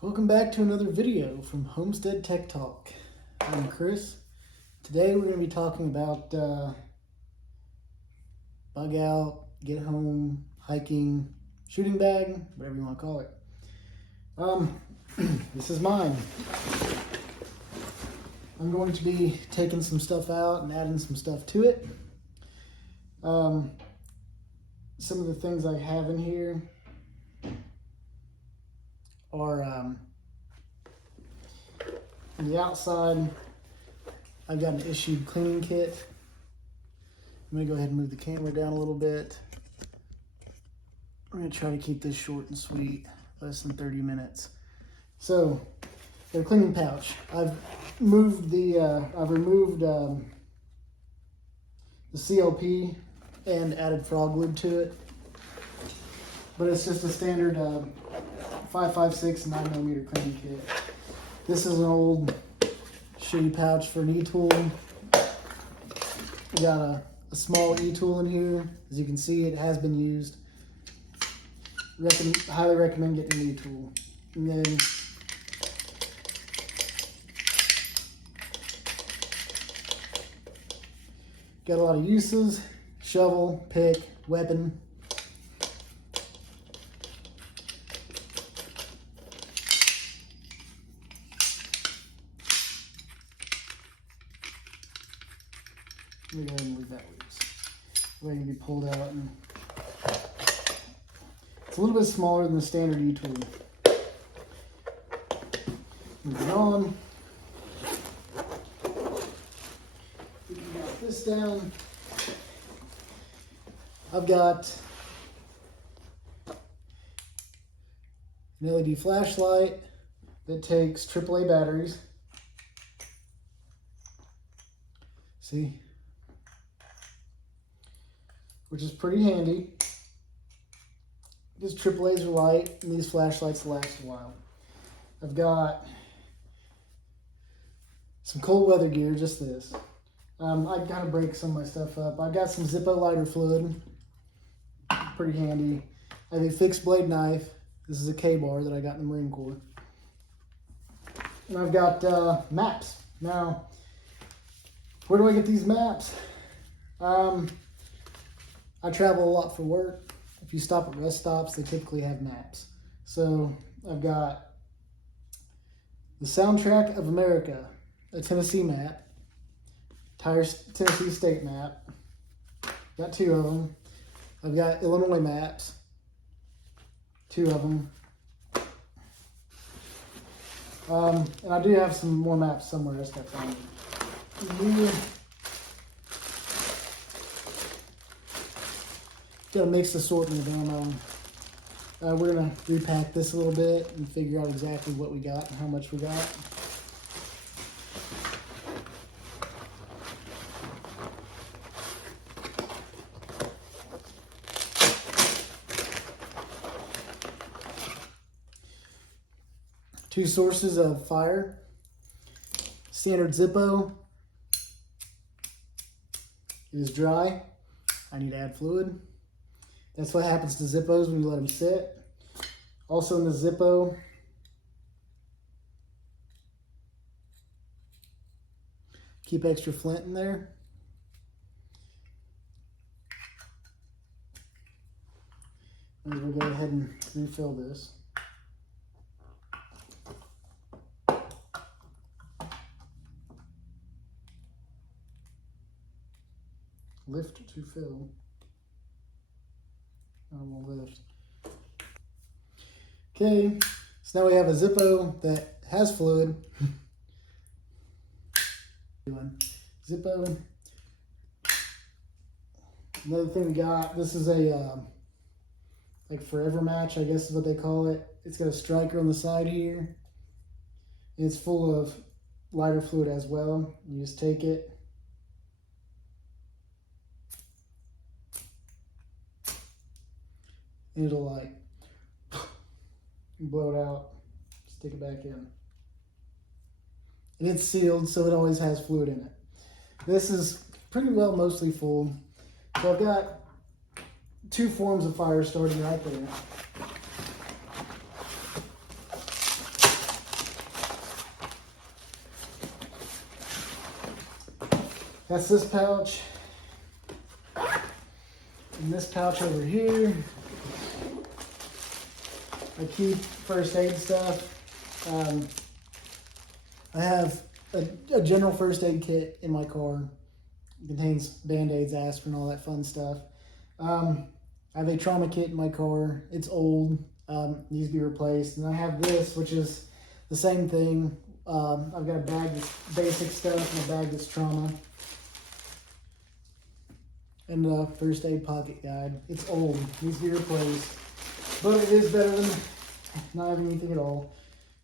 Welcome back to another video from Homestead Tech Talk. I'm Chris. Today we're going to be talking about bug out, get home, hiking, shooting bag, whatever you want to call it. This is mine. I'm going to be taking some stuff out and adding some stuff to it. Some of the things I have in here are on the outside. I've got an issued cleaning kit. I'm gonna go ahead and move the camera down a little bit. We're gonna try to keep this short and sweet, less than 30 minutes. So, the cleaning pouch. I've removed the CLP and added frog lube to it. But it's just a standard 5.56 9mm cleaning kit. This is an old shitty pouch for an e-tool. We got a small e-tool in here. As you can see, it has been used. Highly recommend getting an e-tool. And then got a lot of uses: shovel, pick, weapon. Let me go ahead and leave that loose. Ready to be pulled out. And it's a little bit smaller than the standard e-tool. Moving on. We can drop this down. I've got an LED flashlight that takes AAA batteries. See? Which is pretty handy. These AAAs are light, and these flashlights last a while. I've got some cold weather gear, just this. I kind of break some of my stuff up. I've got some Zippo lighter fluid, pretty handy. I have a fixed blade knife. This is a K-bar that I got in the Marine Corps. And I've got maps. Now, where do I get these maps? I travel a lot for work. If you stop at rest stops, they typically have maps. So I've got the Soundtrack of America, a Tennessee map, Tennessee state map. Got 2 of them. I've got Illinois maps, 2 of them. And I do have some more maps somewhere else I found. Got a mixed assortment of ammo. We're going to repack this a little bit and figure out exactly what we got and how much we got. Two sources of fire. Standard Zippo is dry. I need to add fluid. That's what happens to Zippos when you let them sit. Also in the Zippo, keep extra flint in there. And we'll go ahead and refill this. Lift to fill. We'll lift. Okay, so now we have a Zippo that has fluid. Zippo. Another thing we got, this is a like forever match, I guess is what they call it. It's got a striker on the side here. And it's full of lighter fluid as well. You just take it. And it'll like blow it out, stick it back in. And it's sealed, so it always has fluid in it. This is pretty well mostly full. So I've got 2 forms of fire starting right there. That's this pouch. And this pouch over here, I keep first aid stuff. I have a general first aid kit in my car. It contains Band-Aids, aspirin, all that fun stuff. I have a trauma kit in my car. It's old, needs to be replaced. And I have this, which is the same thing. I've got a bag that's basic stuff and a bag that's trauma. And a first aid pocket guide. It's old, needs to be replaced. But it is better than not having anything at all.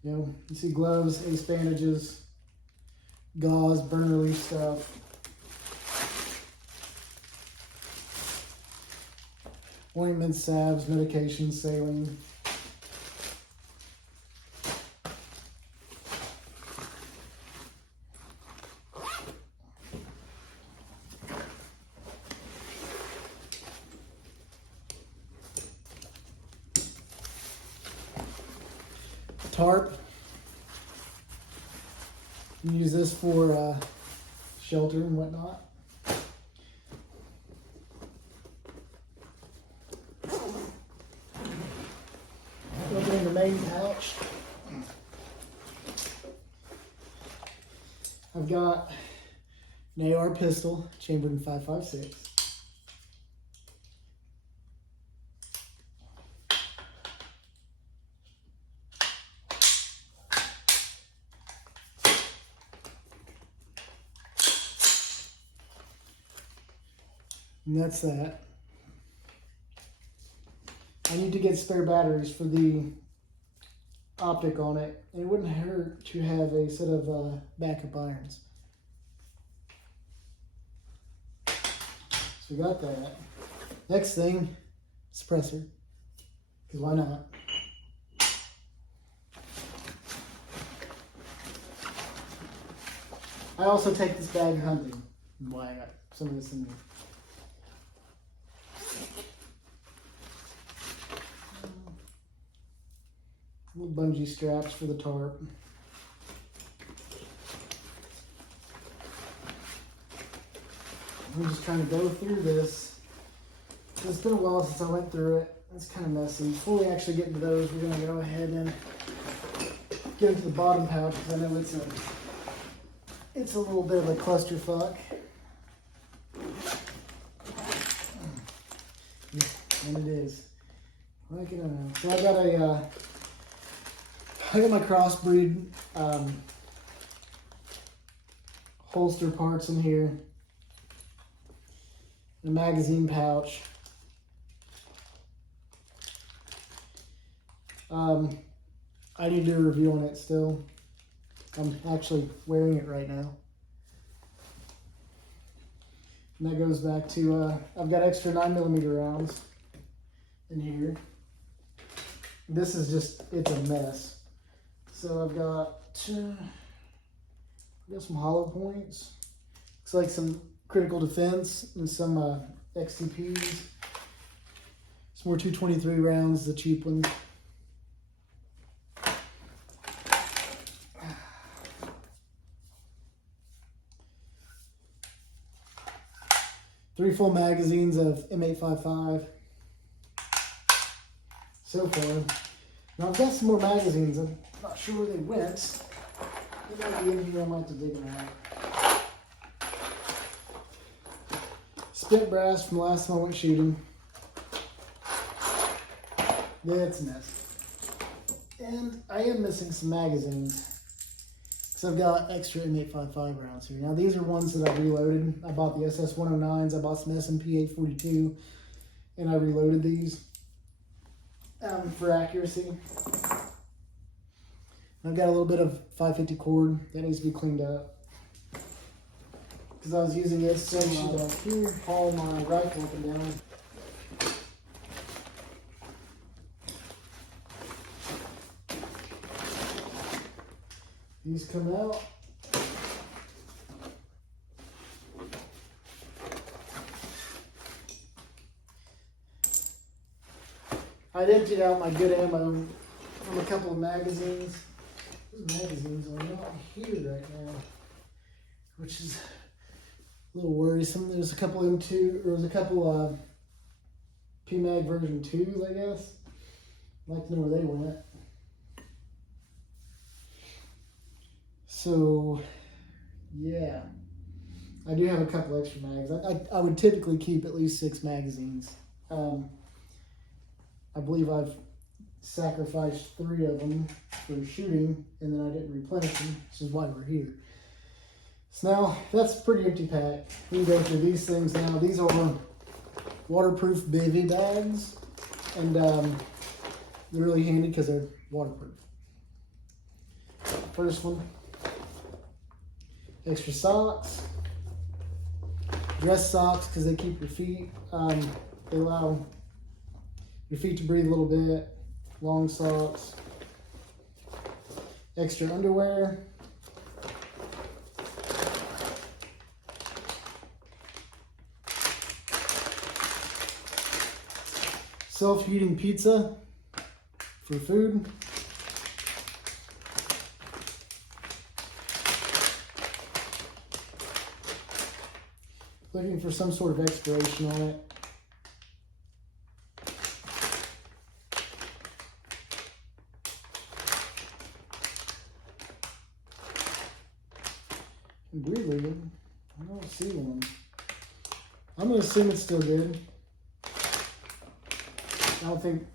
You know, you see gloves, ace bandages, gauze, burn relief stuff. Ointments, salves, medications, saline. Tarp. You can use this for shelter and whatnot. Opening the main pouch. I've got an AR pistol chambered in 5.56. And that's that. I need to get spare batteries for the optic on it. It wouldn't hurt to have a set of backup irons. So we got that. Next thing, suppressor. Because why not? I also take this bag hunting. Why I got some of this in there. Little bungee straps for the tarp. I'm just trying to go through this. It's been a while since I went through it. It's kind of messy. Before we actually get into those, we're going to go ahead and get into the bottom pouch because I know it's a little bit of a clusterfuck. And it is. Like it or not. So I got my crossbreed holster parts in here. A magazine pouch. I need to do a review on it still. I'm actually wearing it right now. And that goes back to, I've got extra 9mm rounds in here. This is just, it's a mess. So I've got some hollow points. Looks like some critical defense and some XTPs. Some more 223 rounds, the cheap ones. Three full magazines of M855. So far. Now I've got some more magazines. I'm not sure where they went. They might be in here. I might have to dig them out. Spent brass from the last time I went shooting. Yeah, it's a mess. And I am missing some magazines. Because I've got extra M855 rounds here. Now these are ones that I reloaded. I bought the SS109s. I bought some SMP 842. And I reloaded these. For accuracy. I've got a little bit of 550 cord that needs to be cleaned up because I was using this to here haul my rifle up and down. These come out. I'd emptied out my good ammo from a couple of magazines. Those magazines are not here right now, which is A little worrisome. There's a couple M2, or there's a couple PMAG version 2s, I guess. I'd like to know where they went. So, yeah. I do have a couple extra mags. I would typically keep at least 6 magazines. I believe I've sacrificed 3 of them for shooting, and then I didn't replenish them, which is why we're here. So now, that's a pretty empty pack. We can go through these things now. These are waterproof bivy bags, and they're really handy because they're waterproof. First one, extra socks. Dress socks because they keep your feet, they allow your feet to breathe a little bit. Long socks. Extra underwear. Self-heating pizza for food. Looking for some sort of expiration on it. And weirdly, I don't see one. I'm going to assume it's still good. I don't think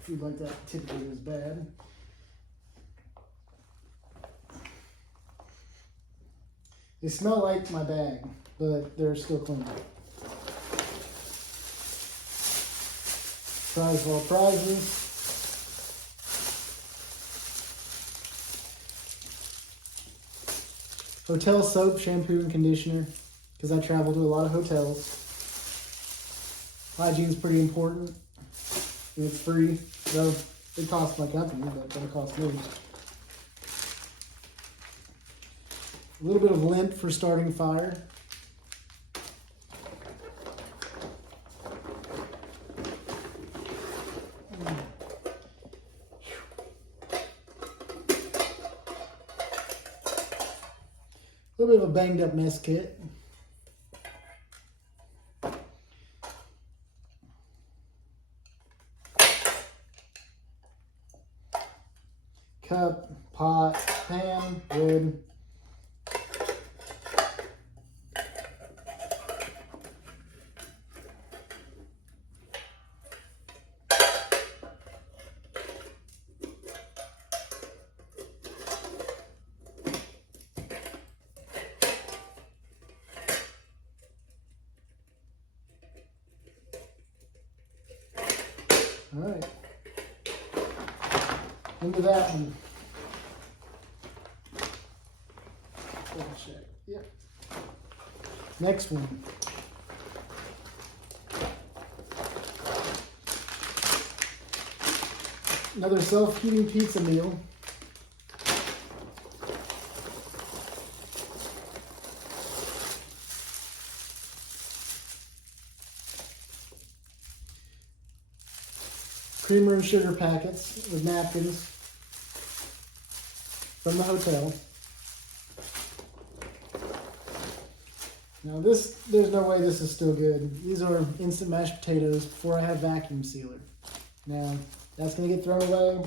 food like that typically is bad. They smell like my bag, but they're still clean. Prize for all prizes. Hotel soap, shampoo, and conditioner, because I travel to a lot of hotels. Hygiene's pretty important. And it's free, though it costs my company, but it doesn't cost me. A little bit of lint for starting fire. A little bit of a banged up mess kit. Cup, pot, pan, wood. All right, into that one. Double check. Yep. Next one. Another self-heating pizza meal. Creamer and sugar packets with napkins from the hotel. Now this, there's no way this is still good. These are instant mashed potatoes before I have vacuum sealer. Now, that's gonna get thrown away.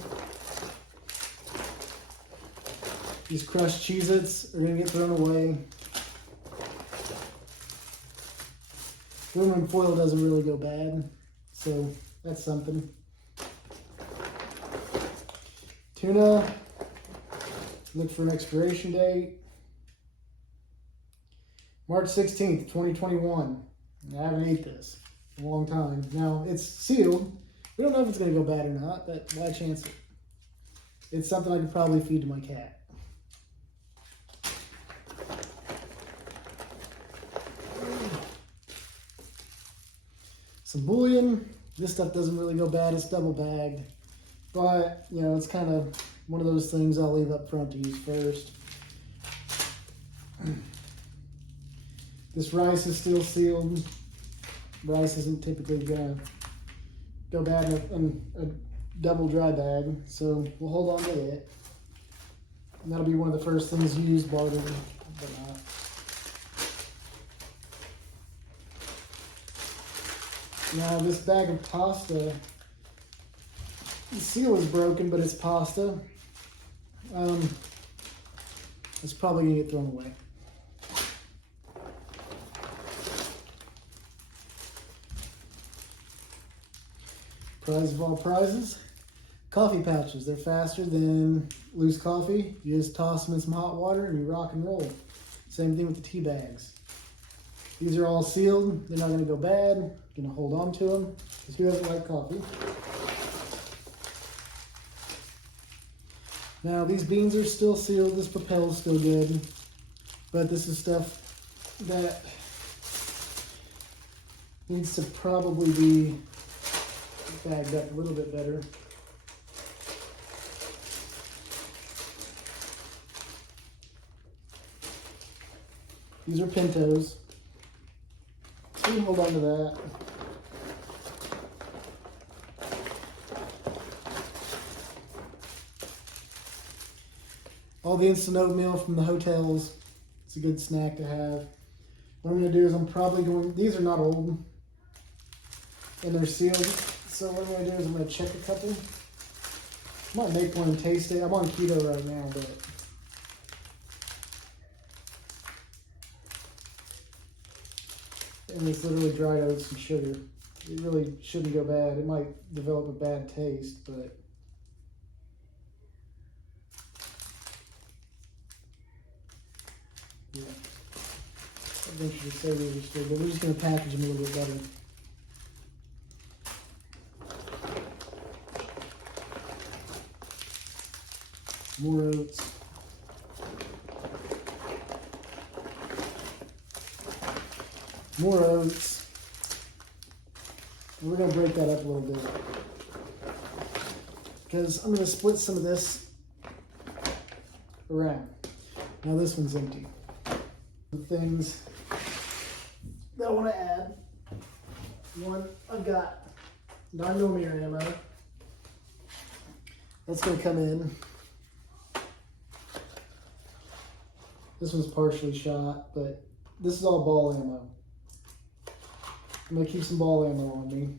These crushed Cheez-Its are gonna get thrown away. Aluminum foil doesn't really go bad, so that's something. Tuna, look for an expiration date. March 16th, 2021. I haven't ate this in a long time. Now, it's sealed. We don't know if it's going to go bad or not, but why chance it? It's something I could probably feed to my cat. Some bouillon. This stuff doesn't really go bad. It's double bagged. But, you know, it's kind of one of those things I'll leave up front to use first. This rice is still sealed. Rice isn't typically going to go bad in a double dry bag, so we'll hold on to it. And that'll be one of the first things used, bartered, but not. Now this bag of pasta, the seal is broken, but it's pasta. It's probably gonna get thrown away. Prize of all prizes, coffee pouches. They're faster than loose coffee. You just toss them in some hot water and you rock and roll. Same thing with the tea bags. These are all sealed. They're not going to go bad. You're going to hold on to them because who doesn't like coffee? Now these beans are still sealed. This Propel is still good, but this is stuff that needs to probably be bagged up a little bit better. These are pintos. So we can hold on to that. All the instant oatmeal from the hotels. It's a good snack to have. What I'm going to do is these are not old and they're sealed. So what I'm going to do is I'm going to check a couple. I might make one and taste it. I'm on keto right now, but and it's literally dried oats and sugar. It really shouldn't go bad. It might develop a bad taste, but yeah. I think you should say these are still good. We're just going to package them a little bit better. More oats. More oats. And we're going to break that up a little bit. Because I'm going to split some of this around. Now this one's empty. The things that I want to add. One, I've got 9mm ammo. That's going to come in. This one's partially shot, but this is all ball ammo. I'm going to keep some ball ammo on me.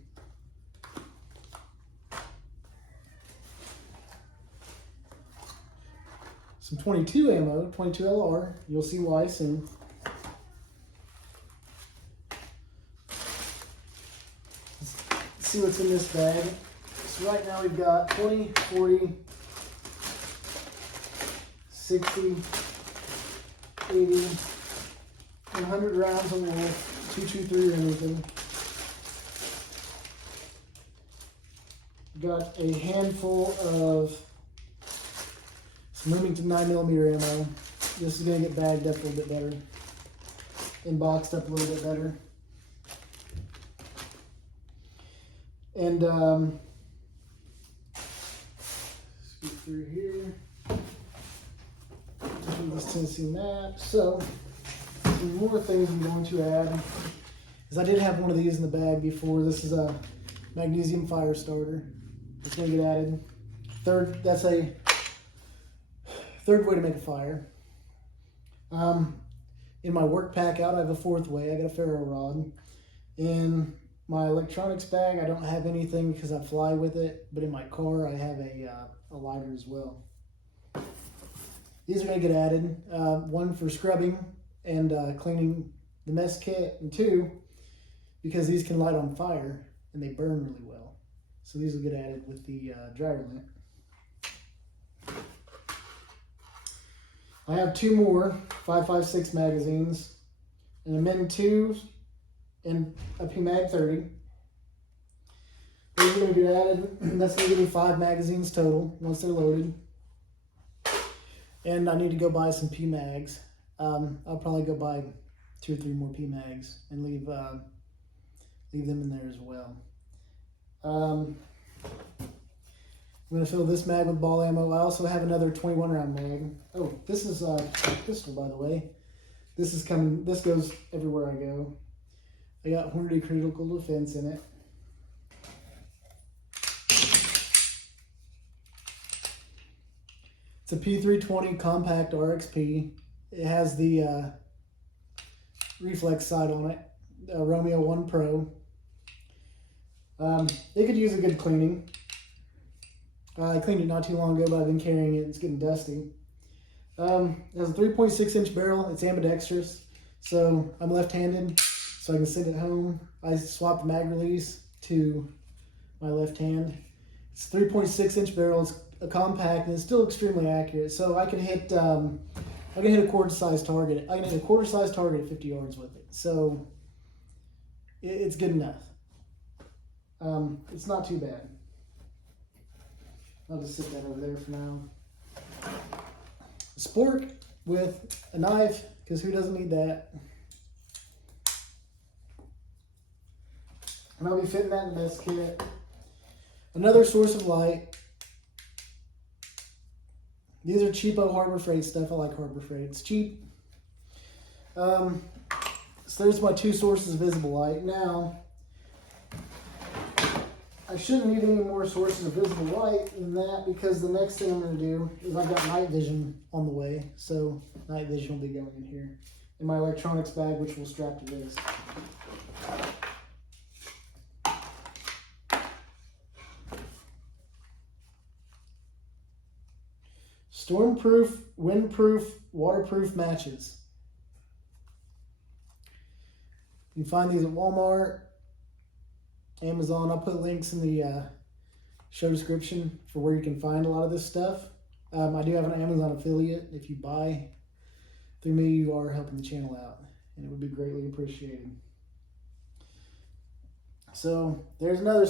Some 22 ammo, 22 LR. You'll see why soon. Let's see what's in this bag. So right now we've got 20, 40, 60, 80, 100 rounds of Wolf, 223 Remington. Got a handful of some Remington 9mm ammo. This is going to get bagged up a little bit better and boxed up a little bit better. And scoot through here. This Tennessee map. So, some more things I'm going to add is I did have one of these in the bag before. This is a magnesium fire starter. It's going to get added. That's a third way to make a fire. In my work pack out, I have a fourth way. I got a ferro rod. In my electronics bag, I don't have anything because I fly with it. But in my car, I have a lighter as well. These are going to get added. One for scrubbing and cleaning the mess kit, and two, because these can light on fire and they burn really well. So these will get added with the dryer lint. I have two more 5.56 magazines, and a Min 2 and a PMag 30. Those are going to get added. That's going to give me 5 magazines total once they're loaded. And I need to go buy some PMags. I'll probably go buy 2 or 3 more PMags and leave them in there as well. I'm going to fill this mag with ball ammo. I also have another 21 round mag. Oh, this is a pistol, by the way. This goes everywhere I go. I got Hornady Critical Defense in it. It's a P320 Compact RXP. It has the reflex sight on it, Romeo 1 Pro. It could use a good cleaning. I cleaned it not too long ago, but I've been carrying it. It's getting dusty. It has a 3.6 inch barrel. It's ambidextrous, so I'm left-handed, so I can sit at home. I swapped the mag release to my left hand. It's a 3.6 inch barrel. It's a compact and it's still extremely accurate. So I can hit a quarter-size target. I can hit a quarter-size target at 50 yards with it. So it's good enough. It's not too bad. I'll just sit that over there for now. A spork with a knife, because who doesn't need that? And I'll be fitting that in this kit. Another source of light. These are cheapo Harbor Freight stuff. I like Harbor Freight. It's cheap. So there's my two sources of visible light. Now, I shouldn't need any more sources of visible light than that, because the next thing I'm going to do is I've got night vision on the way. So night vision will be going in here in my electronics bag, which will strap to this. Stormproof, windproof, waterproof matches. You can find these at Walmart, Amazon. I'll put links in the show description for where you can find a lot of this stuff. I do have an Amazon affiliate. If you buy through me, you are helping the channel out, and it would be greatly appreciated. So there's another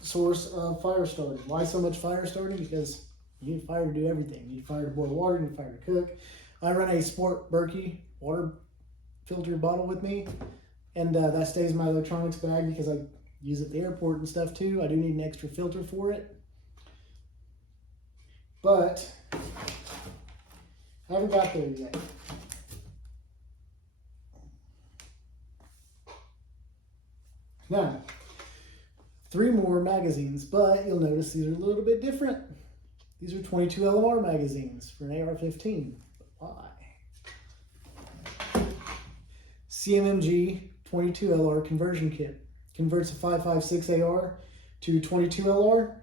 source of fire starting. Why so much fire starting? Because you need fire to do everything. You need fire to boil water, you need fire to cook. I run a Sport Berkey water filter bottle with me, and that stays in my electronics bag because I use it at the airport and stuff too. I do need an extra filter for it. But I haven't got there yet. Now, 3 more magazines, but you'll notice these are a little bit different. These are 22 LMR magazines for an AR-15. But why? CMMG 22 LR conversion kit. Converts a 5.56 AR to 22 LR.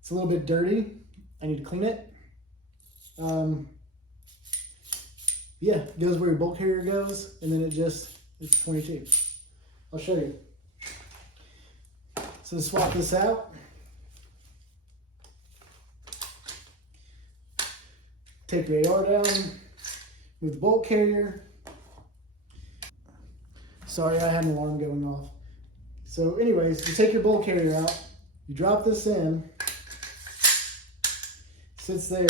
It's a little bit dirty. I need to clean it. Yeah, it goes where your bolt carrier goes, and then it's 22. I'll show you. So swap this out. Take your AR down, move the bolt carrier. Sorry, I had an alarm going off. So anyways, you take your bolt carrier out, you drop this in, sits there.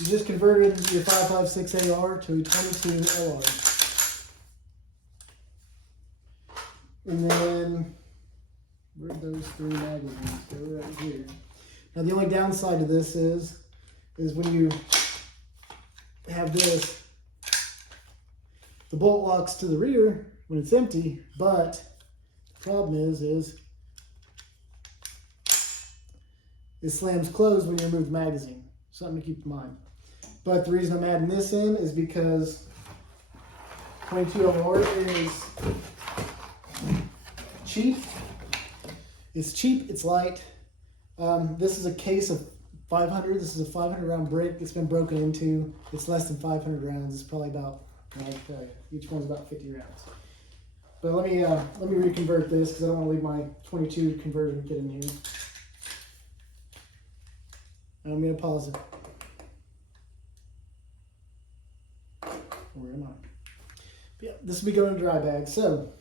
You just converted your 5.56 AR to a 22 LR. And then, where'd those 3 magazines go? Right here. Now the only downside to this is when you have this, the bolt locks to the rear when it's empty, but the problem is it slams closed when you remove the magazine. Something to keep in mind. But the reason I'm adding this in is because 22 LR is cheap. It's cheap, it's light. This is a case of 500. This is a 500 round brick. It's been broken into. It's less than 500 rounds. It's probably about, I'll tell you, each one's about 50 rounds. But let me reconvert this because I don't want to leave my 22 conversion kit in here. I'm going to pause it. Where am I? But yeah, this will be going in dry bag. So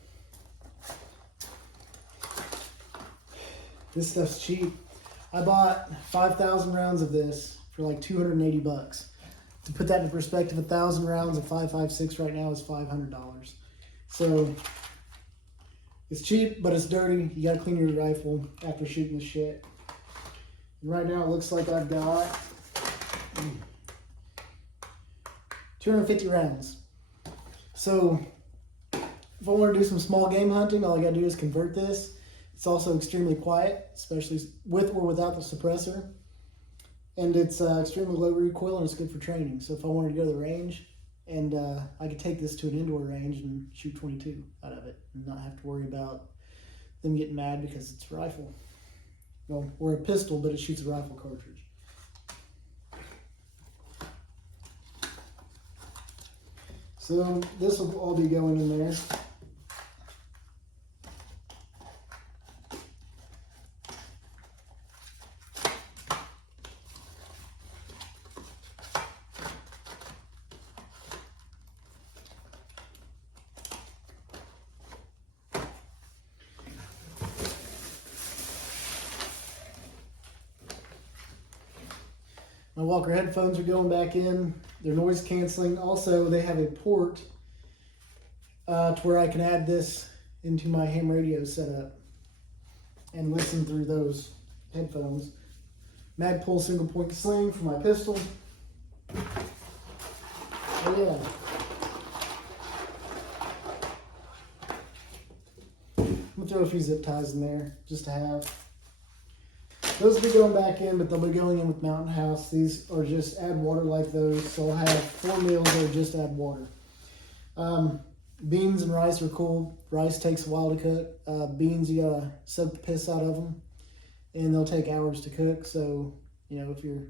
this stuff's cheap. I bought 5,000 rounds of this for like $280. To put that into perspective, 1,000 rounds of 5.56 right now is $500. So it's cheap, but it's dirty. You gotta clean your rifle after shooting the shit. And right now it looks like I've got 250 rounds. So if I want to do some small game hunting, all I gotta do is convert this. It's also extremely quiet, especially with or without the suppressor. And it's extremely low recoil, and it's good for training. So if I wanted to go to the range, and I could take this to an indoor range and shoot 22 out of it and not have to worry about them getting mad because it's a rifle. Well, or a pistol, but it shoots a rifle cartridge. So this will all be going in there. My Walker headphones are going back in. They're noise canceling. Also, they have a port to where I can add this into my ham radio setup and listen through those headphones. Magpul single point sling for my pistol. Oh yeah. I'm gonna throw a few zip ties in there just to have. Those will be going back in, but they'll be going in with Mountain House. These are just add water like those. So I'll have 4 meals that are just add water. Beans and rice are cool. Rice takes a while to cook. Beans, you gotta soak the piss out of them, and they'll take hours to cook. So, you know, if you're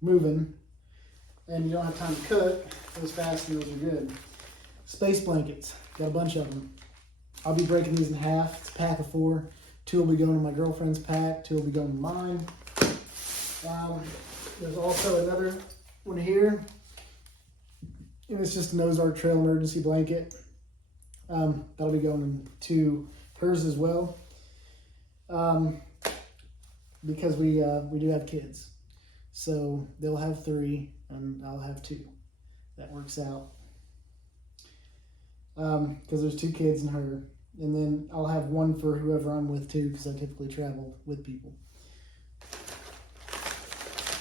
moving and you don't have time to cook, those fast meals are good. Space blankets, got a bunch of them. I'll be breaking these in half. It's a pack of 4. 2 will be going in my girlfriend's pack. 2 will be going in mine. There's also another one here, and it's just an Ozark Trail emergency blanket. That'll be going into hers as well, because we do have kids, so they'll have 3 and I'll have 2. That works out, because there's 2 kids and her. And then I'll have 1 for whoever I'm with too, because I typically travel with people.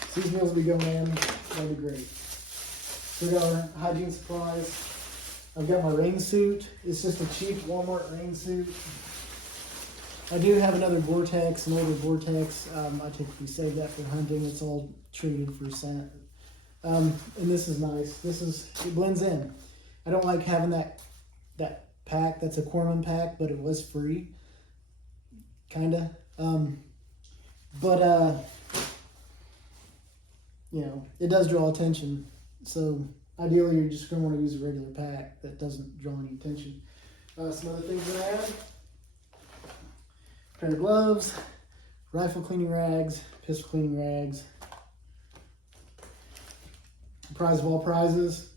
So these meals will be going in. That'll be great. So we got our hygiene supplies. I've got my rain suit. It's just a cheap Walmart rain suit. I do have another Vortex, an older Vortex. I typically save that for hunting. It's all treated for scent. And this is nice. It blends in. I don't like having that pack. That's a Corman pack, but it was free, kinda. You know, it does draw attention. So ideally, you're just gonna want to use a regular pack that doesn't draw any attention. Some other things that I have: pair of gloves, rifle cleaning rags, pistol cleaning rags. Prize of all prizes.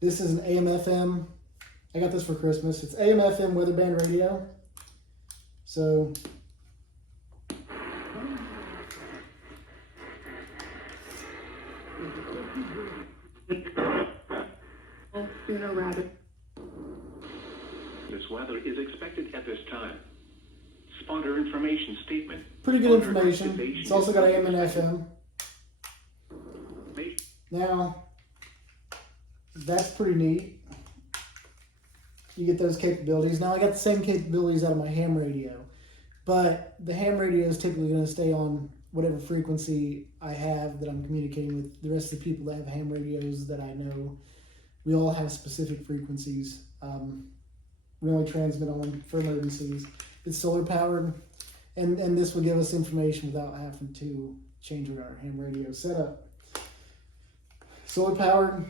This is an AM/FM. I got this for Christmas. It's AM/FM weatherband radio. So this weather is expected at this time. Spotter information statement. Pretty good information. It's also got AM and FM. Now, that's pretty neat. You get those capabilities. Now I got the same capabilities out of my ham radio, but the ham radio is typically going to stay on whatever frequency I have that I'm communicating with. The rest of the people that have ham radios that I know, we all have specific frequencies. We only transmit on them for emergencies. It's solar powered, and this will give us information without having to change our ham radio setup. Solar powered,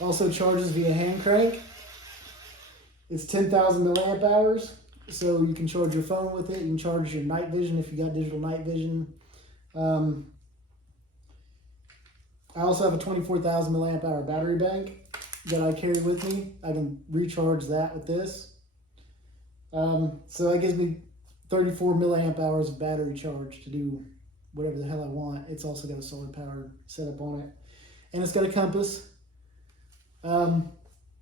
also charges via hand crank. It's 10,000 milliamp hours, so you can charge your phone with it. You can charge your night vision if you got digital night vision. I also have a 24,000 milliamp hour battery bank that I carry with me. I can recharge that with this. So that gives me 34 milliamp hours of battery charge to do whatever the hell I want. It's also got a solar power setup on it, and it's got a compass.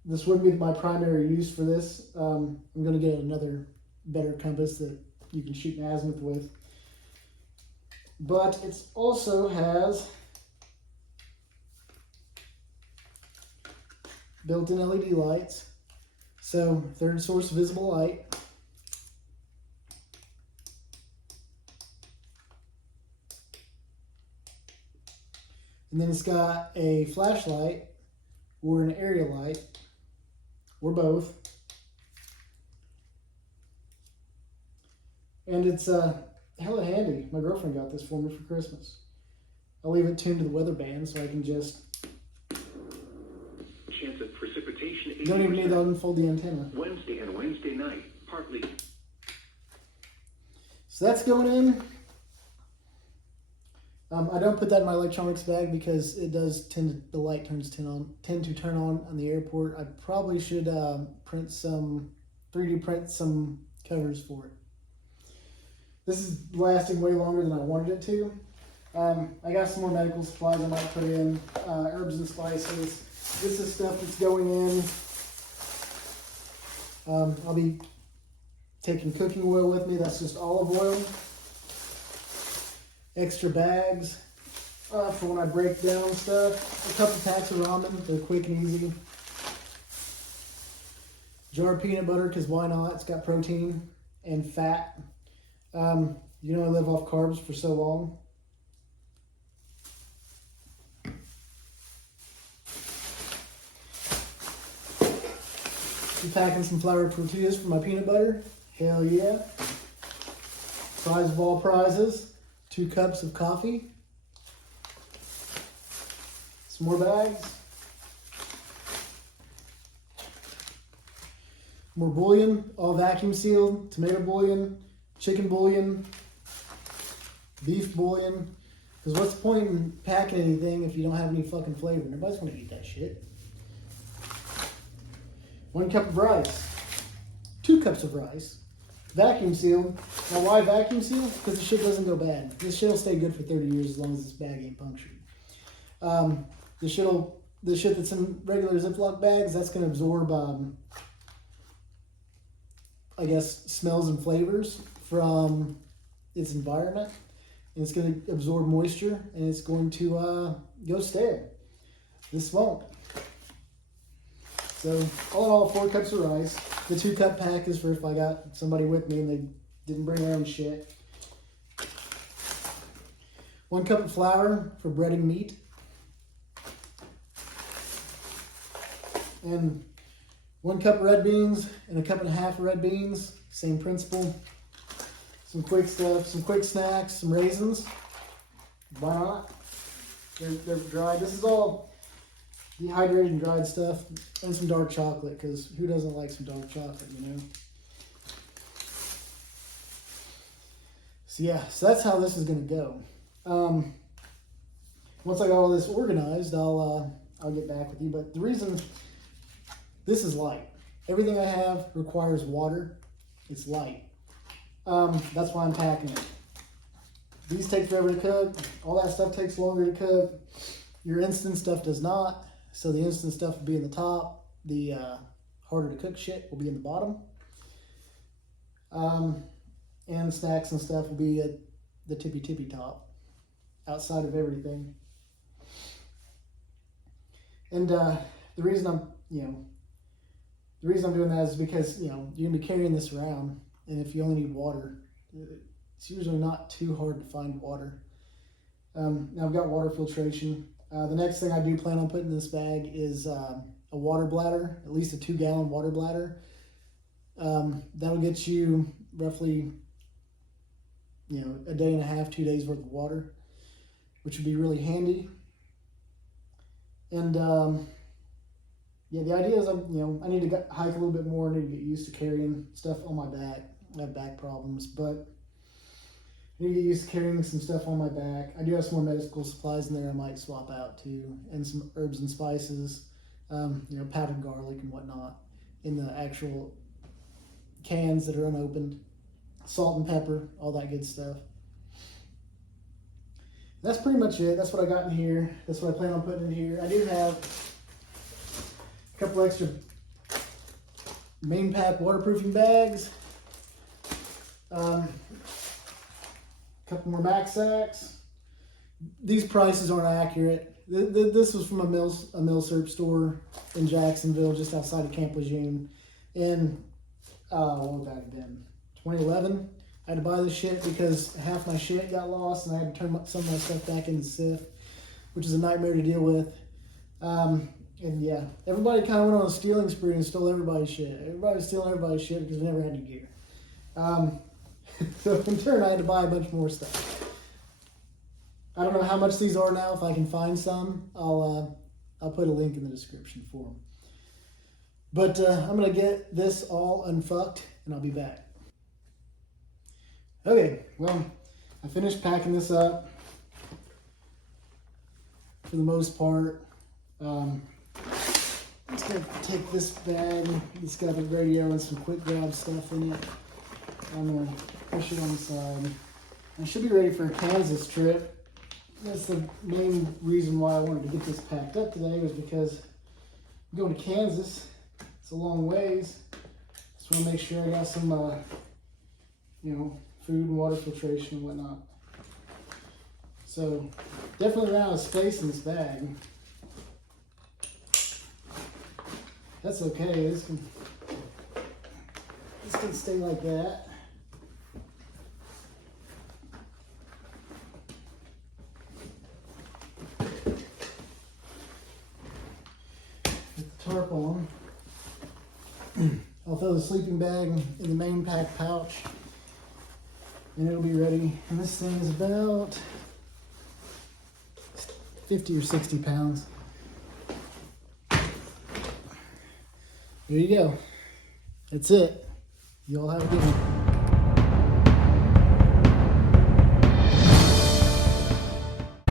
This wouldn't be my primary use for this. I'm going to get another better compass that you can shoot an azimuth with. But it also has built-in LED lights. So, third source visible light. And then it's got a flashlight or an area light, or both. And it's hella handy. My girlfriend got this for me for Christmas. I'll leave it tuned to the weather band so I can just... Chance of precipitation. You don't even need to unfold the antenna. Wednesday and Wednesday night, partly. So that's going in. I don't put that in my electronics bag because it does the light tend to turn on the airport. I probably should 3D print some covers for it. This is lasting way longer than I wanted it to. I got some more medical supplies I might put in, herbs and spices. This is stuff that's going in. I'll be taking cooking oil with me. That's just olive oil. Extra bags for when I break down stuff. A couple packs of ramen. They're quick and easy. Jar of peanut butter, because why not? It's got protein and fat. You can only live off carbs for so long. I'm packing some flour tortillas for my peanut butter. Hell yeah. Prize of all prizes. 2 cups of coffee. Some more bags. More bouillon, all vacuum sealed. Tomato bouillon, chicken bouillon, beef bouillon. Because what's the point in packing anything if you don't have any fucking flavor? Nobody's going to eat that shit. 1 cup of rice. 2 cups of rice. Vacuum sealed. Now why vacuum sealed? Because the shit doesn't go bad. This shit will stay good for 30 years as long as this bag ain't punctured. The shit that's in regular Ziploc bags, that's going to absorb, I guess, smells and flavors from its environment. And it's going to absorb moisture and it's going to go stale. This won't. So, all in all, 4 cups of rice. The 2 cup pack is for if I got somebody with me and they didn't bring their own shit. 1 cup of flour for breading meat. And 1 cup of red beans and 1.5 cups of red beans. Same principle. Some quick stuff, some quick snacks, some raisins. Why not? They're dried. This is all dehydrated and dried stuff, and some dark chocolate, because who doesn't like some dark chocolate, you know? So yeah, so that's how this is going to go. Once I got all this organized, I'll get back with you. But the reason this is light, everything I have requires water. It's light. That's why I'm packing it. These take forever to cook. All that stuff takes longer to cook. Your instant stuff does not. So the instant stuff will be in the top. The harder to cook shit will be in the bottom. And snacks and stuff will be at the tippy top, outside of everything. And the reason I'm doing that is because, you're gonna be carrying this around, and if you only need water, it's usually not too hard to find water. Now I've got water filtration. The next thing I do plan on putting in this bag is a water bladder, at least a 2-gallon water bladder. That'll get you roughly, a day and a half, 2 days worth of water, which would be really handy. And the idea is I need to hike a little bit more. I need to get used to carrying stuff on my back. I have back problems, but I need to get used to carrying some stuff on my back. I do have some more medical supplies in there I might swap out too, and some herbs and spices, powdered garlic and whatnot in the actual cans that are unopened, salt and pepper, all that good stuff. That's pretty much it. That's what I got in here. That's what I plan on putting in here. I do have a couple extra main pack waterproofing bags. Couple more Max sacks. These prices aren't accurate. This was from a Milsurp store in Jacksonville, just outside of Camp Lejeune. And what would that have been? 2011. I had to buy this shit because half my shit got lost, and I had to turn some of my stuff back into SIF, which is a nightmare to deal with. And yeah, everybody kind of went on a stealing spree and stole everybody's shit. Everybody was stealing everybody's shit because we never had any gear. So in turn, I had to buy a bunch more stuff. I don't know how much these are now. If I can find some, I'll put a link in the description for them. But I'm gonna get this all unfucked, and I'll be back. Okay, well, I finished packing this up for the most part. I'm just gonna take this bag. It's got a radio and some quick grab stuff in it. I'm gonna push it on the side. I should be ready for a Kansas trip. That's the main reason why I wanted to get this packed up today, was because I'm going to Kansas. It's a long ways. Just want to make sure I got some, food and water filtration and whatnot. So definitely ran out of space in this bag. That's okay. This can stay like that. Put the tarp on. I'll throw the sleeping bag in the main pack pouch, and it'll be ready. And this thing is about 50 or 60 pounds. There you go. That's it. You all have a good one.